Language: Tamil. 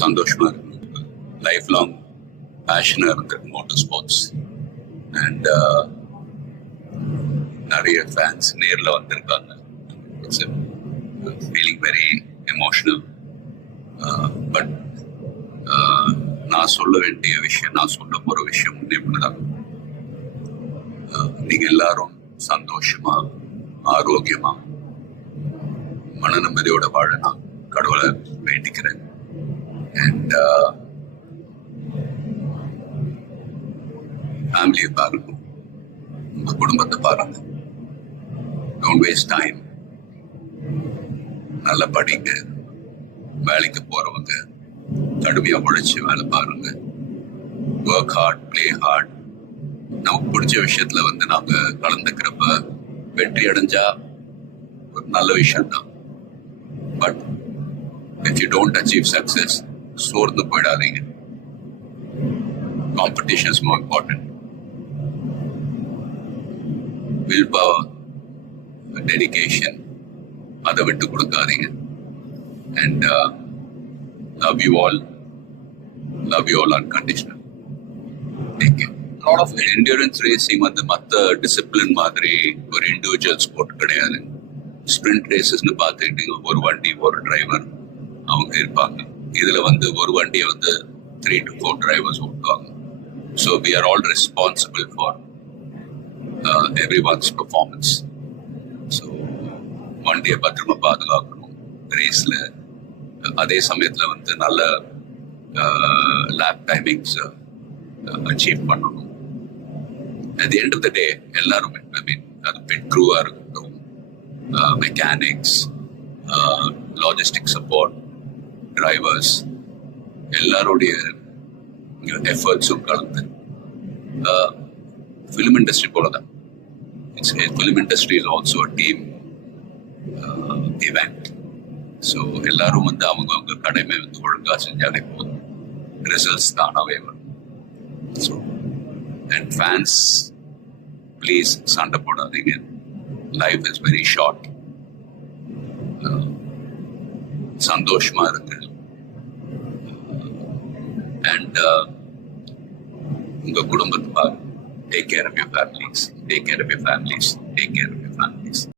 சந்தோஷமா இருக்கு. லைஃப் லாங் பேஷனா இருந்திருக்கு மோட்டர் ஸ்போர்ட்ஸ். அண்ட் நிறைய ஃபேன்ஸ் நேரில் வந்திருக்காங்க. It's feeling very emotional. But நான் சொல்ல வேண்டிய விஷயம், நான் சொல்ல போற விஷயம் இப்படிதான். நீங்க எல்லாரும் சந்தோஷமா, ஆரோக்கியமா, மன நிம்மதியோட வாழ நான் கடவுளை வேண்டிக்கிறேன். அண்ட் ஃபேமிலியை பாருங்க, உங்க குடும்பத்தை பாருங்க. Don't waste time. நல்லா படிங்க. வேலைக்கு போறவங்க கடுமையா உழைச்சு வேலை பாருங்க. Work hard, play hard. நமக்கு பிடிச்ச விஷயத்துல நாங்க கலந்துக்கிறப்ப வெற்றி அடைஞ்சா ஒரு நல்ல விஷயம் தான். But if you don't achieve success, சோர்ந்து போயிடாதீங்க. Competition is more important. Willpower, dedication, அதை விட்டு கொடுக்காதீங்க. And love you all unconditional. Take care. lot of endurance racing மற்ற டிசிப்ளின் மாதிரி ஒரு இண்டிவிஜுவல் ஸ்போர்ட் கிடையாது. ஸ்பிரிண்ட் ரேசஸ்னு பார்த்துக்கிட்டீங்க, ஒரு வண்டி ஒரு டிரைவர் அவங்க இருப்பாங்க. இதுல ஒரு வண்டியை 3 to 4 டிரைவர்ஸ் ஓட்டுவாங்க. So we are all responsible for everyone's performance. So வண்டியை பத்திரமா பாதுகாக்கணும் ரேஸ்ல. அதே சமயத்துல நல்ல லேப் டைமிங்ஸ் அச்சீவ் பண்ணணும். At the end of the day, எல்லாரும் அது பிட் க்ரூவா இருக்கட்டும், மெக்கானிக்ஸ், லாஜிஸ்டிக் சப்போர்ட், டிரைவர்ஸ், எல்லாருடைய எஃபர்ட்ஸும் கலந்து ஃபிலிம் இண்டஸ்ட்ரி போலதான். Film industry is also a team event. So எல்லாரும் அவங்க கடமை ஒழுங்கா செஞ்சாலே போதும், ரிசல்ட்ஸ் தானாவே வரும். ஸோ and fans, please சண்டை போடாதீங்க. Life is very short. சந்தோஷமா இருக்கு. அண்ட் உங்க குடும்பத்தை பாருங்க. Take care of your families. Take care of your families. Take care of your families.